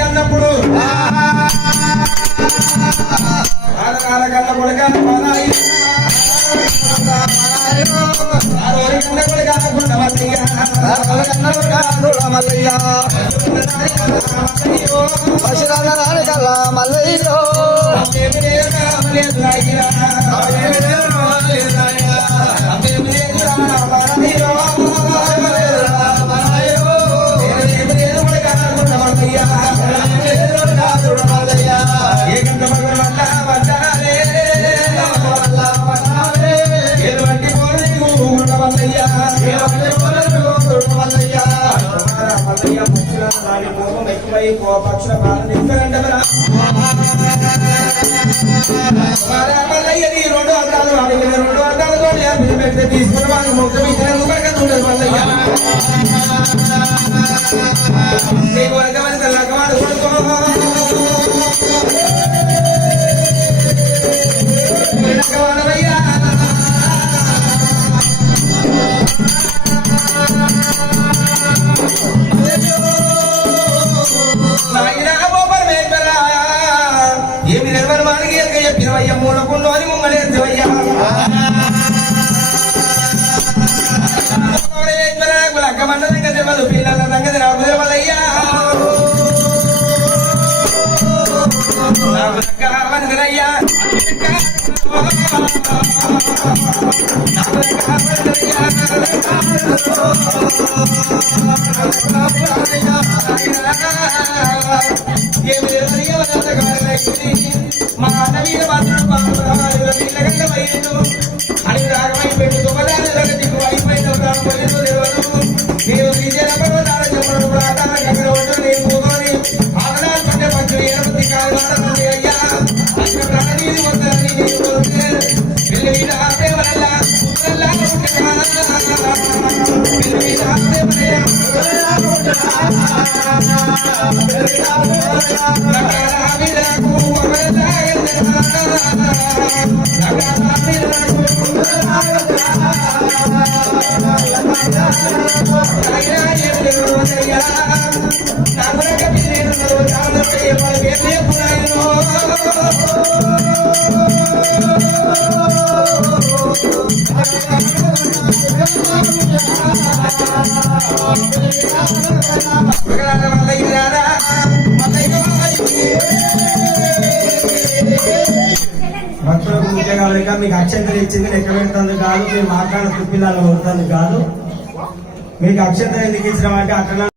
అన్నప్పుడు పశురాల రాణి కల్లా మల్లయ్యో పక్షుల పాలన ఇస్తారంటారా రెండు అర్థాలు 2 అర్థాలతో తీసుకుని వాళ్ళు మొత్తం ఇతర చూడదు మల్లయ్య లగ్గవాడు కొడుకో లగ్గవాడవయ్యా ఏమి నిర్మల మానికి చెప్పినవయ్య మూలకుండా అని ముంగళేవయ్యా లగ్గమండ సంగతి తెలియదు పిల్లల సంగతి నాకు తెలియదయ్యా అయ్యా మా అన్నవీర మాత్రం నీళ్ళగంట వయ్యదు అని రాగమై పెట్టు దుమ్మదాని దిక్కు అయిపోయిన తెలియదు నేను శ్రీజనపర్వతాల చెప్పడం ప్రాంతాల గంగ ఒడ్డు నేను పోగొని ఆవడాలు పట్టే పక్షులు ఏడుపుతి కాదు అయ్యా అక్కడ ప్రాణీని మొత్తాన్ని పెళ్లి మీద ఆపే వల్ల భక్తులకు ముఖ్యంగా మీకు అక్షంతలు ఇచ్చింది లెక్క పెడుతుంది కాదు, మీరు మాట్లాడిన తుప్పిలాలు కొడుతుంది కాదు. మీకు అక్షంతలు ఎందుకు ఇచ్చడం అంటే అట్లా